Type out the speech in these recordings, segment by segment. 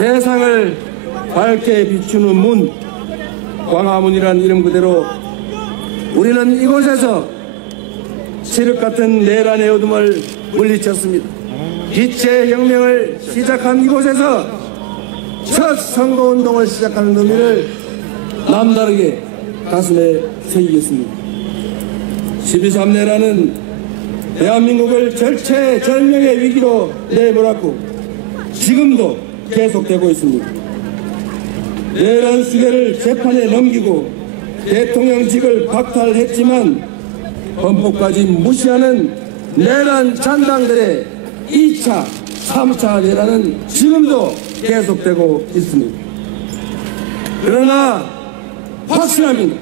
세상을 밝게 비추는 문, 광화문이란 이름 그대로 우리는 이곳에서 칠흑 같은 내란의 어둠을 물리쳤습니다. 빛의 혁명을 시작한 이곳에서 첫 선거운동을 시작하는 의미를 남다르게 가슴에 새기겠습니다. 12.3 내란은 대한민국을 절체절명의 위기로 내몰았고 지금도 계속되고 있습니다. 내란 수괴를 재판에 넘기고 대통령직을 박탈했지만 헌법까지 무시하는 내란 잔당들의 2차, 3차 내란은 지금도 계속되고 있습니다. 그러나 확실합니다.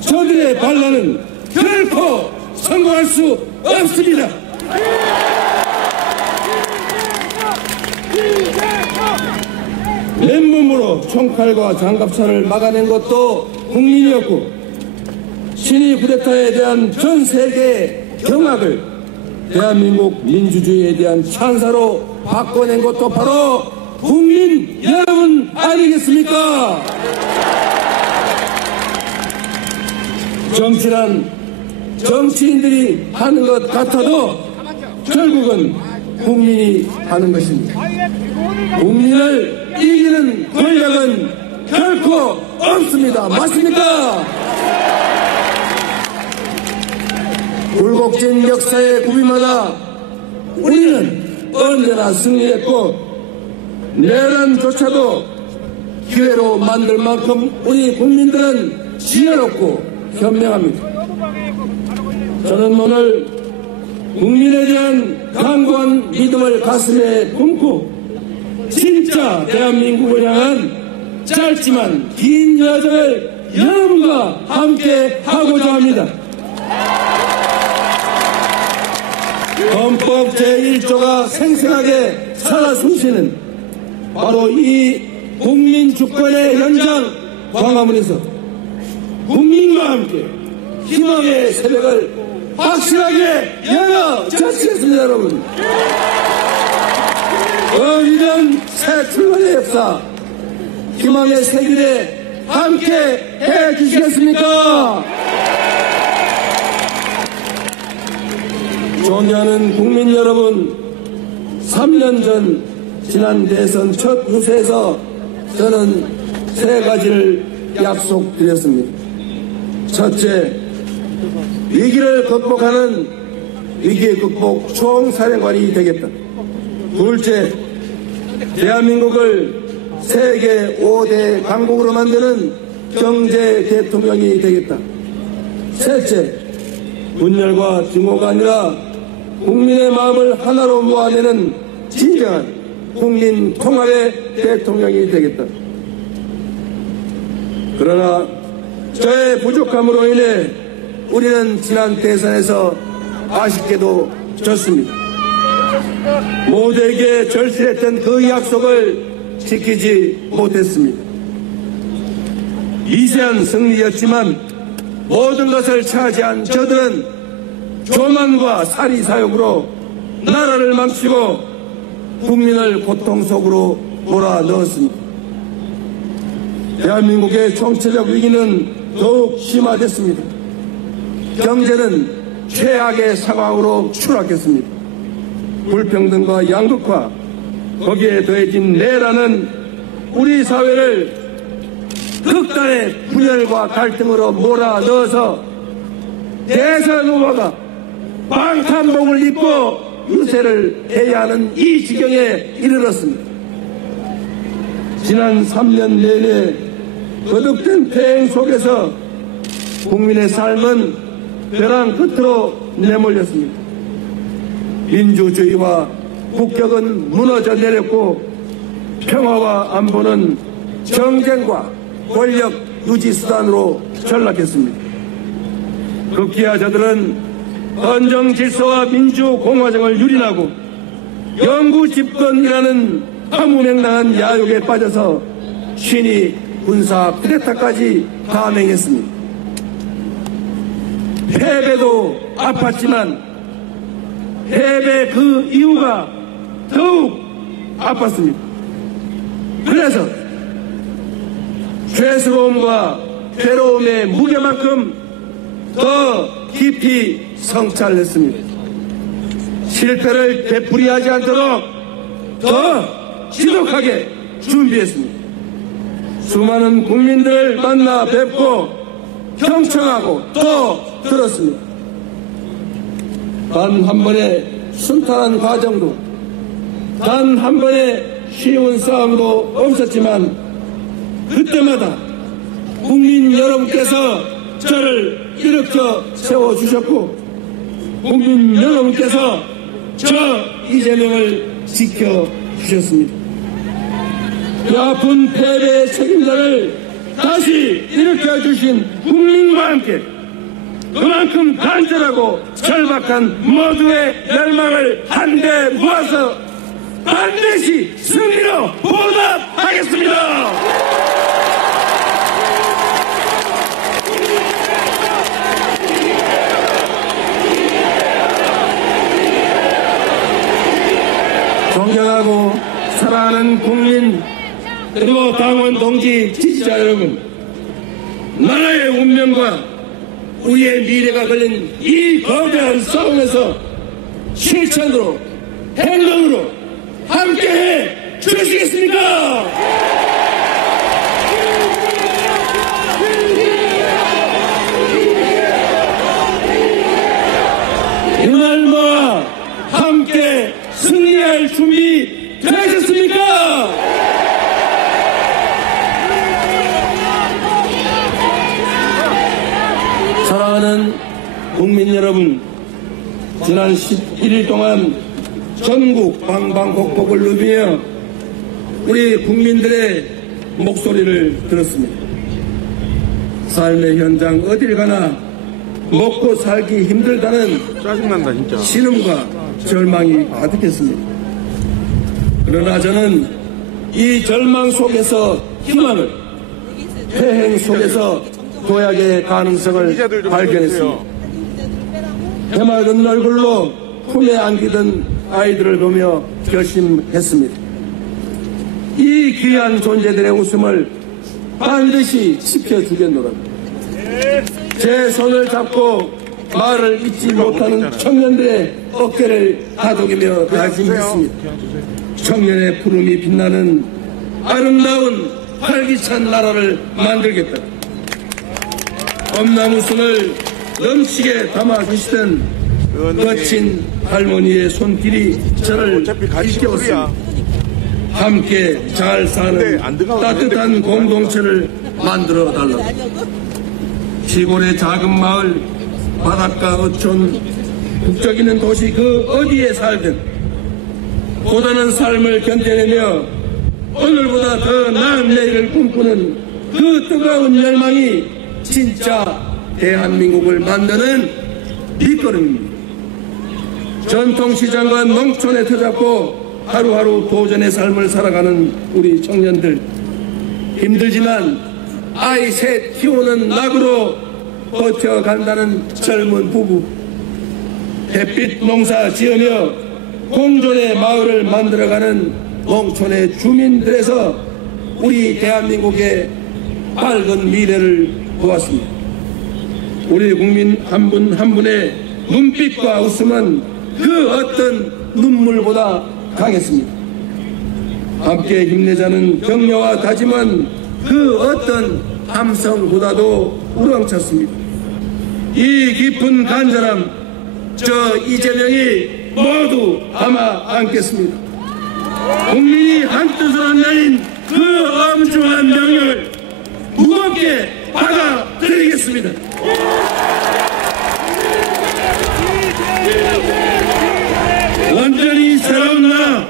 저들의 반란은 결코 성공할 수 없습니다. 맨몸으로 총칼과 장갑차를 막아낸 것도 국민이었고 친위 쿠데타에 대한 전 세계의 경악을 대한민국 민주주의에 대한 찬사로 바꿔낸 것도 바로 국민 여러분 아니겠습니까? 정치란 정치인들이 하는 것 같아도 결국은 국민이 하는 것입니다. 국민을 이기는 권력은 결코 없습니다. 맞습니까? 굴곡진 역사의 구비마다 우리는 언제나 승리했고 내란조차도 기회로 만들 만큼 우리 국민들은 지혜롭고 현명합니다. 저는 오늘 국민에 대한 강고한 믿음을 가슴에 품고 진짜 대한민국을 향한 짧지만 긴 여정을 여러분과 함께 하고자 합니다. 헌법 제1조가 생생하게 살아 숨쉬는 바로 이 국민주권의 현장 광화문에서 국민과 함께 희망의 새벽을 확실하게 열어젖히겠습니다. 여러분, 의전 새 출발의 역사 희망의 새길에 함께 해주시겠습니까? 존경하는 국민 여러분, 3년 전 지난 대선 첫 유세에서 저는 세 가지를 약속드렸습니다. 첫째, 위기를 극복하는 위기 극복 총사령관이 되겠다. 둘째, 대한민국을 세계 5대 강국으로 만드는 경제 대통령이 되겠다. 셋째, 분열과 증오가 아니라 국민의 마음을 하나로 모아내는 진정한 국민 통합의 대통령이 되겠다. 그러나 저의 부족함으로 인해 우리는 지난 대선에서 아쉽게도 졌습니다. 모두에게 절실했던 그 약속을 지키지 못했습니다. 미세한 승리였지만 모든 것을 차지한 저들은 교만과 사리사욕으로 나라를 망치고 국민을 고통 속으로 몰아넣었습니다. 대한민국의 총체적 위기는 더욱 심화됐습니다. 경제는 최악의 상황으로 추락했습니다. 불평등과 양극화, 거기에 더해진 내란은 우리 사회를 극단의 분열과 갈등으로 몰아넣어서 대선 후보가 방탄복을 입고 유세를 해야 하는 이 지경에 이르렀습니다. 지난 3년 내내 거듭된 폐행 속에서 국민의 삶은 벼랑 끝으로 내몰렸습니다. 민주주의와 국격은 무너져 내렸고 평화와 안보는 정쟁과 권력 유지 수단으로 전락했습니다. 급기야 저들은 헌정 질서와 민주 공화정을 유린하고 영구 집권이라는 파무맹랑한 야욕에 빠져서 친위 군사 쿠데타까지 감행했습니다. 패배도 아팠지만 패배 그 이유가 더욱 아팠습니다. 그래서 죄스러움과 괴로움의 무게만큼 더 깊이 성찰했습니다. 실패를 되풀이하지 않도록 더 지독하게 준비했습니다. 수많은 국민들을 만나 뵙고 경청하고 또 들었습니다. 단 한 번의 순탄한 과정도, 단 한 번의 쉬운 싸움도 없었지만 그때마다 국민 여러분께서 저를 일으켜 세워주셨고 국민 여러분께서 저 이재명을 지켜주셨습니다. 그 아픈 패배의 책임자를 다시 일으켜주신 국민과 함께 그만큼 간절하고 절박한 모두의 열망을 한데 모아서 반드시 승리로 보답하겠습니다. 존경하고 사랑하는 국민 그리고 당원 동지 지지자 여러분, 나라의 운명과 우리의 미래가 걸린 이 거대한 싸움에서 실천으로 행동으로 함께해 주시겠습니까? 이날 모아 함께 승리할 준비 되셨습니까? 사랑하는 국민 여러분, 지난 11일 동안 전국 방방곡곡을 누비며 우리 국민들의 목소리를 들었습니다. 삶의 현장 어딜 가나 먹고 살기 힘들다는 짜증난다 진짜. 신음과 절망이 가득했습니다. 그러나 저는 이 절망 속에서 희망을, 회행 속에서 도약의 가능성을 발견했습니다. 해맑은 얼굴로 품에 안기던 아이들을 보며 결심했습니다. 이 귀한 존재들의 웃음을 반드시 지켜주겠노라. 제 손을 잡고 말을 잊지 못하는 청년들의 어깨를 다독이며 다짐했습니다. 청년의 푸름이 빛나는 아름다운 활기찬 나라를 만들겠다. 엄나무순을 넘치게 담아주시던 거친 할머니의 손길이 저를 일깨웠습니다. 함께 잘 사는 따뜻한 공동체를 만들어 달라고. 시골의 작은 마을, 바닷가 어촌, 북적이는 도시 그 어디에 살든 고단한 삶을 견뎌내며 오늘보다 더 나은 내일을 꿈꾸는 그 뜨거운 열망이 진짜 대한민국을 만드는 밑거름입니다. 전통시장과 농촌에 터잡고 하루하루 도전의 삶을 살아가는 우리 청년들, 힘들지만 아이 셋 키우는 낙으로 버텨간다는 젊은 부부, 햇빛 농사 지으며 공존의 마을을 만들어가는 농촌의 주민들에서 우리 대한민국의 밝은 미래를 보았습니다. 우리 국민 한 분 한 분의 눈빛과 웃음은 그 어떤 눈물보다 강했습니다. 함께 힘내자는 격려와 다짐은 그 어떤 함성보다도 우렁찼습니다. 이 깊은 간절함 저 이재명이 모두 담아 안겠습니다. 국민이 한뜻으로 내린 그 엄중한 명령을 무겁게 받아들이겠습니다. 완전히 새로운 나라,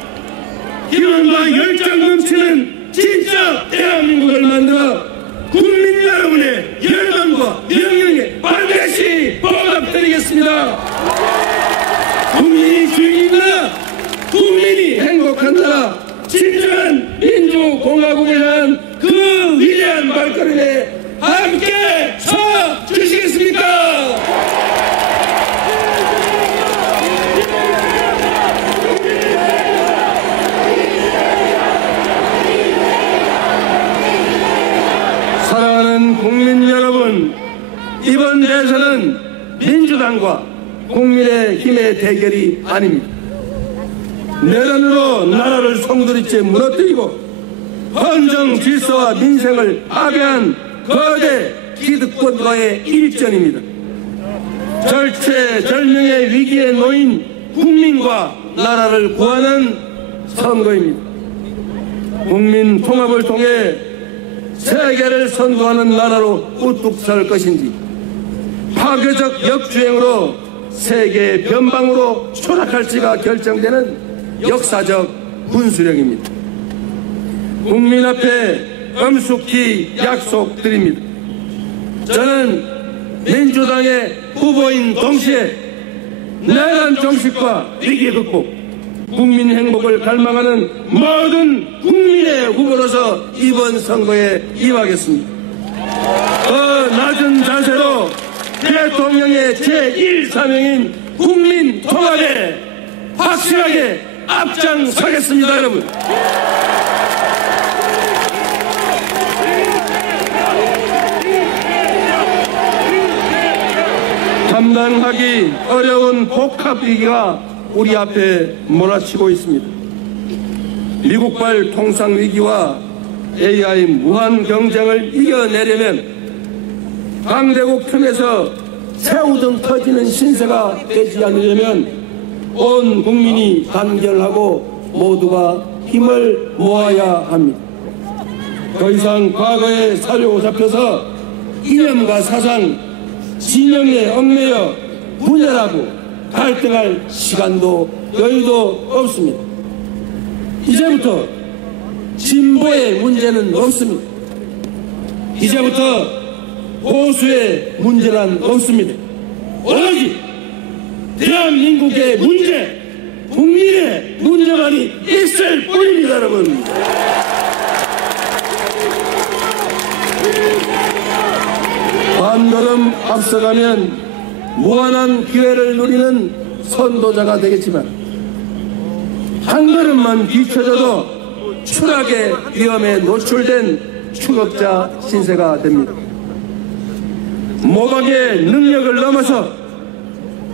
희망과 열정 넘치는 진짜 대한민국을 만들어 국민 여러분의 열망과 명령에 반드시 보답드리겠습니다. 국민이 주인인 나라, 국민이 행복한 나라, 진정한 민주공화국을 향한 그 위대한 발걸음에 함께 서 주시겠습니까? 위해서는 민주당과 국민의힘의 대결이 아닙니다. 내란으로 나라를 송두리째 무너뜨리고 헌정 질서와 민생을 파괴한 거대 기득권과의 일전입니다. 절체절명의 위기에 놓인 국민과 나라를 구하는 선거입니다. 국민 통합을 통해 세계를 선도하는 나라로 우뚝 설 것인지, 파괴적 역주행으로 세계의 변방으로 추락할지가 결정되는 역사적 분수령입니다. 국민 앞에 엄숙히 약속드립니다. 저는 민주당의 후보인 동시에 내란 종식과 위기 극복, 국민 행복을 갈망하는 모든 국민의 후보로서 이번 선거에 임하겠습니다. 더 낮은 자세로 대통령의 제1사명인 국민 통합에 확실하게 앞장서겠습니다, 여러분. 감당하기 어려운 복합위기가 우리 앞에 몰아치고 있습니다. 미국발 통상위기와 AI 무한 경쟁을 이겨내려면 강대국 틈에서 새우등 터지는 신세가 되지 않으려면 온 국민이 단결하고 모두가 힘을 모아야 합니다. 더 이상 과거에 사로잡혀서 이념과 사상, 진영에 얽매여 분열하고 갈등할 시간도 여유도 없습니다. 이제부터 진보의 문제는 없습니다. 이제부터 보수의 문제는 없습니다. 오로지 대한민국의 문제, 국민의 문제만이 있을 뿐입니다, 여러분. 한 걸음 앞서가면 무한한 기회를 누리는 선도자가 되겠지만, 한 걸음만 뒤쳐져도 추락의 위험에 노출된 추격자 신세가 됩니다. 모방의 능력을 넘어서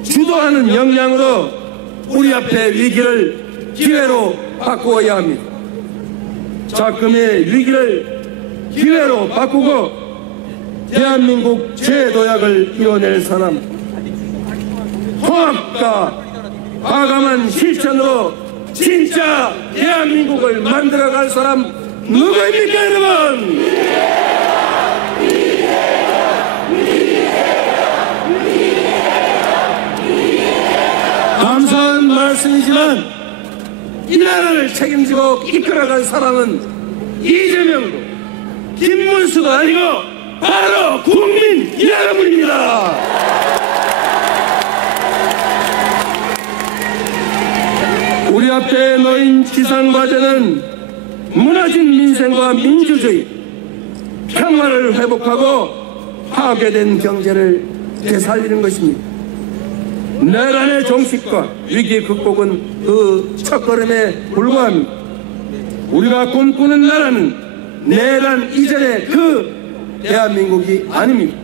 주도하는 역량으로 우리 앞의 위기를 기회로 바꾸어야 합니다. 작금의 위기를 기회로 바꾸고 대한민국 재도약을 이뤄낼 사람, 통합과 과감한 실천으로 진짜 대한민국을 만들어갈 사람 누구입니까, 여러분? 감사한 말씀이지만 이 나라를 책임지고 이끌어갈 사람은 이재명도 김문수도 아니고 바로 국민 여러분입니다. 우리 앞에 놓인 지상과제는 무너진 민생과 민주주의, 평화를 회복하고 파괴된 경제를 되살리는 것입니다. 내란의 종식과 위기 극복은 그 첫걸음에 불과합니다. 우리가 꿈꾸는 나라는 내란 이전의 그 대한민국이 아닙니다.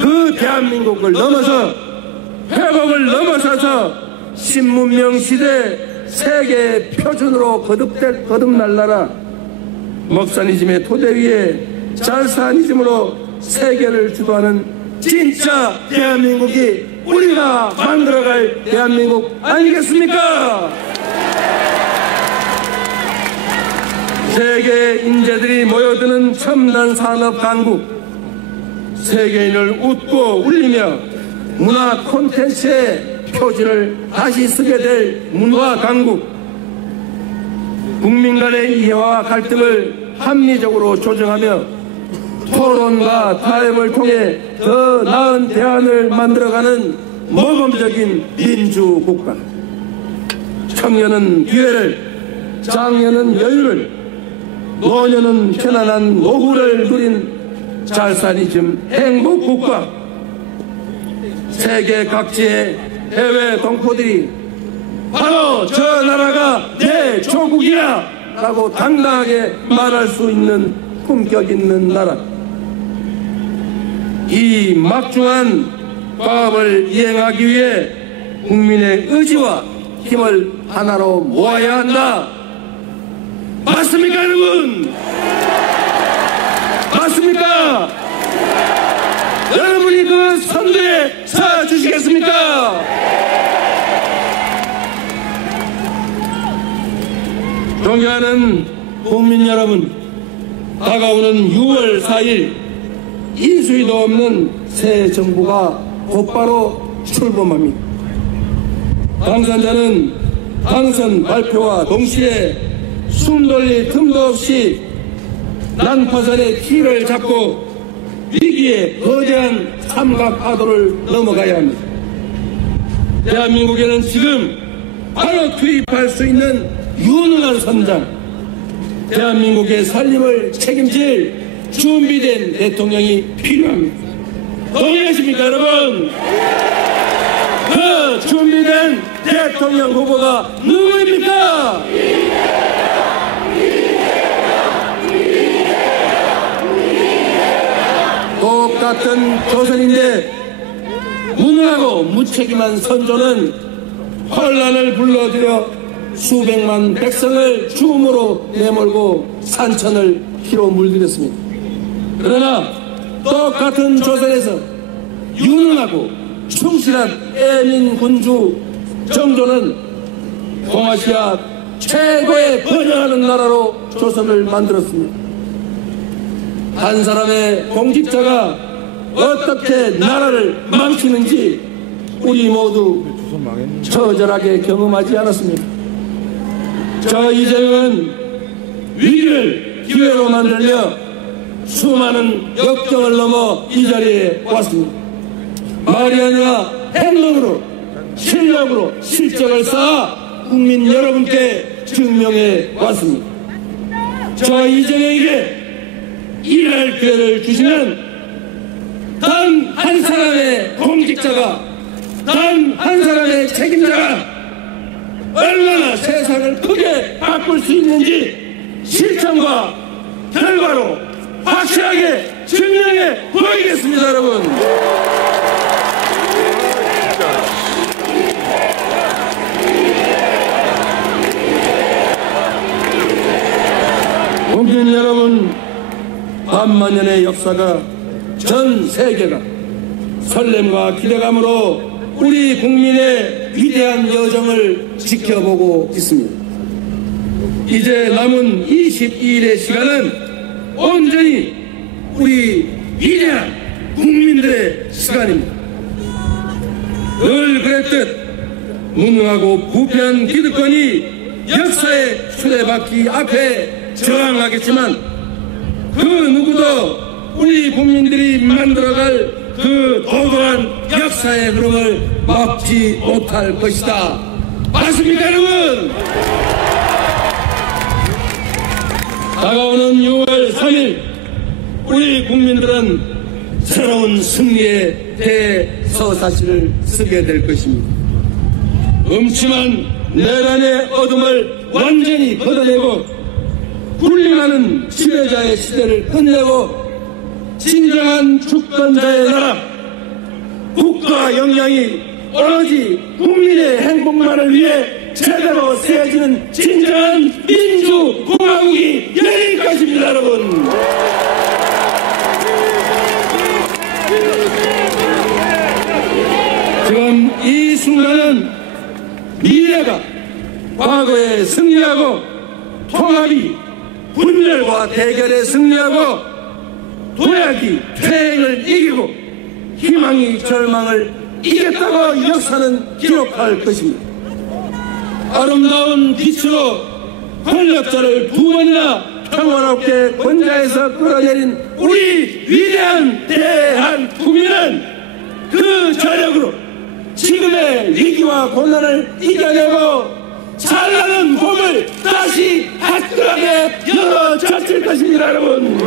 그 대한민국을 넘어서, 회복을 넘어서서 신문명 시대 세계 표준으로 거듭날 나라, 먹사니즘의 토대 위에 잘사니즘으로 세계를 주도하는 진짜 대한민국이 우리가 만들어갈 대한민국 아니겠습니까? 세계 인재들이 모여드는 첨단 산업 강국, 세계인을 웃고 울리며 문화 콘텐츠의 표지를 다시 쓰게 될 문화 강국, 국민 간의 이해와 갈등을 합리적으로 조정하며 토론과 타협을 통해 더 나은 대안을 만들어가는 모범적인 민주국가, 청년은 기회를, 장년은 여유를, 노년은 편안한 노후를 누린 잘사니즘 행복국가, 세계 각지의 해외 동포들이 바로 저 나라가 내 조국이야 라고 당당하게 말할 수 있는 품격 있는 나라, 이 막중한 과업을 이행하기 위해 국민의 의지와 힘을 하나로 모아야 한다. 맞습니까, 여러분? 맞습니까? 여러분이 그 선두에 서 주시겠습니까? 존경하는 국민 여러분, 다가오는 6월 4일 인수위도 없는 새 정부가 곧바로 출범합니다. 당선자는 당선 발표와 동시에 숨돌릴 틈도 없이 난파선의 키를 잡고 위기의 거대한 삼각파도를 넘어가야 합니다. 대한민국에는 지금 바로 투입할 수 있는 유능한 선장, 대한민국의 살림을 책임질 준비된 대통령이 필요합니다. 동의하십니까, 여러분? 그 준비된 대통령 후보가 누구입니까? 똑같은 조선인데 무능하고 무책임한 선조는 혼란을 불러들여 수백만 백성을 죽음으로 내몰고 산천을 피로 물들였습니다. 그러나 똑같은 조선에서 유능하고 충실한 애민 군주 정조는 동아시아 최고의 번영하는 나라로 조선을 만들었습니다. 한 사람의 공직자가 어떻게 나라를 망치는지 우리 모두 처절하게 경험하지 않았습니까? 저 이재명은 위기를 기회로 만들며 수많은 역경을 넘어 이 자리에 왔습니다. 말이 아니라 행동으로, 실력으로 실적을 쌓아 국민 여러분께 증명해 왔습니다. 저 이재명에게 일할 기회를 주시면 단 한 사람의 공직자가, 단 한 사람의 책임자가 얼마나 세상을 크게 바꿀 수 있는지 실천과 결과로 확실하게 증명해 보이겠습니다, 여러분. 국민 여러분, 반만년의 역사가 전 세계가 설렘과 기대감으로 우리 국민의 위대한 여정을 지켜보고 있습니다. 이제 남은 22일의 시간은 온전히 우리 위대한 국민들의 시간입니다. 늘 그랬듯 무능하고 부패한 기득권이 역사의 수레바퀴 앞에 저항하겠지만 그 누구도 우리 국민들이 만들어갈 그 도도한 역사의 흐름을 막지 못할 것이다. 맞습니까, 여러분? 다가오는 6월 3일 우리 국민들은 새로운 승리의 대서사시를 쓰게 될 것입니다. 음침한 내란의 어둠을 완전히 걷어내고 군림하는 지배자의 시대를 끝내고 진정한 주권자의 나라, 국가 역량이 오로지 국민의 행복만을 위해 제대로 세워지는 진정한 민주공화국이 열릴 것입니다, 여러분. 지금 이 순간은 미래가 과거에 승리하고 통합이 분열과 대결에 승리하고 도약이 퇴행을 이기고 희망이 절망을 이겼다고 역사는 기록할 것입니다. 아름다운 빛으로 권력자를 두 번이나 평화롭게 권좌에서 끌어내린 우리 위대한 대한국민은 그 저력으로 지금의 위기와 고난을 이겨내고 찬란한 봄을 다시 화끈하게 열어젖힐 것입니다, 여러분.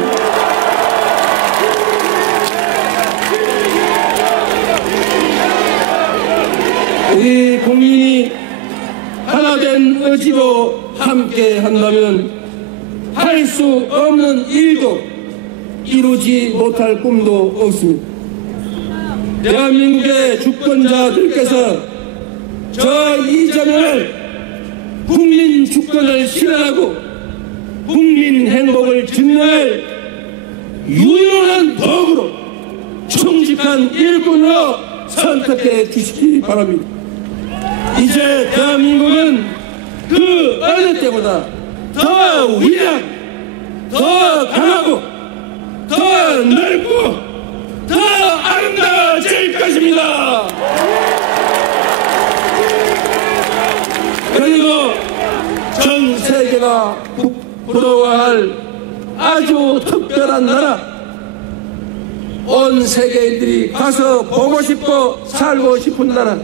우리 국민이 하나된 의지로 함께 한다면 할 수 없는 일도 이루지 못할 꿈도 없습니다. 대한민국의 주권자들께서 저 이재명을 국민 주권을 실현하고 국민 행복을 증명할 유용한 도구로 충직한 일꾼으로 선택해 주시기 바랍니다. 이제 대한민국은 그 어느 때보다 더 위대하고 더 강하고 더 넓고 더 아름다워질 것입니다. 그리고 전 세계가 부러워할 아주 특별한 나라, 온 세계인들이 가서 보고 싶고 살고 싶은 나라,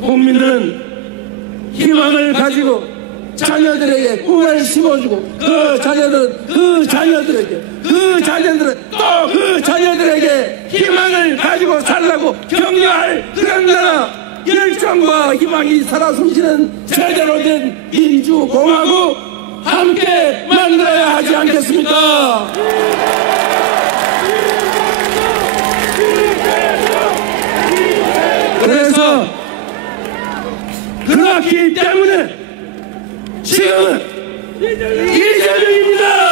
국민들은 희망을 가지고 자녀들에게 꿈을 심어주고 그 자녀들에게 또 그 자녀들에게 희망을 가지고 살라고 격려할 그런 나라, 열정과 희망이 살아 숨쉬는 제대로 된 민주공화국 함께 만들어야 하지 않겠습니까? 그래서 그렇기 때문에 지금은 이재명입니다.